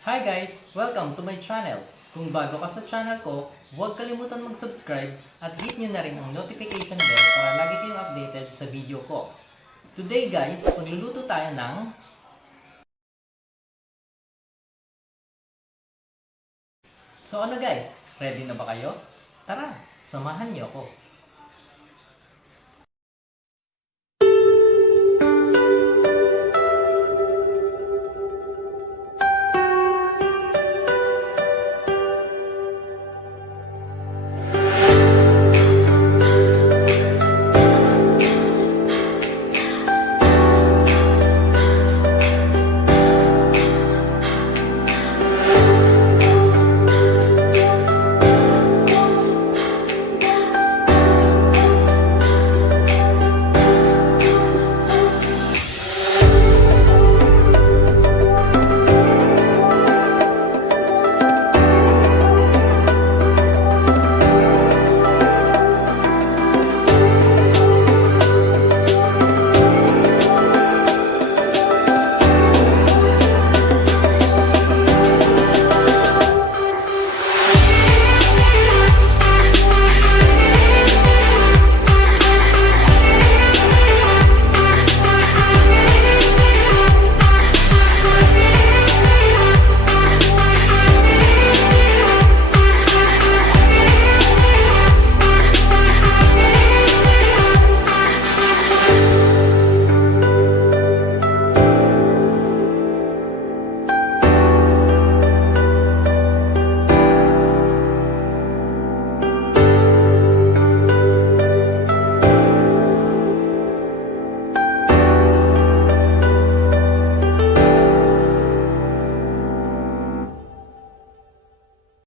Hi guys! Welcome to my channel. Kung bago ka sa channel ko, huwag kalimutan mag-subscribe at hit nyo na rin ang notification bell para lagi kayong updated sa video ko. Today guys, pagluluto tayo ng... So ano guys, ready na ba kayo? Tara, samahan niyo ako.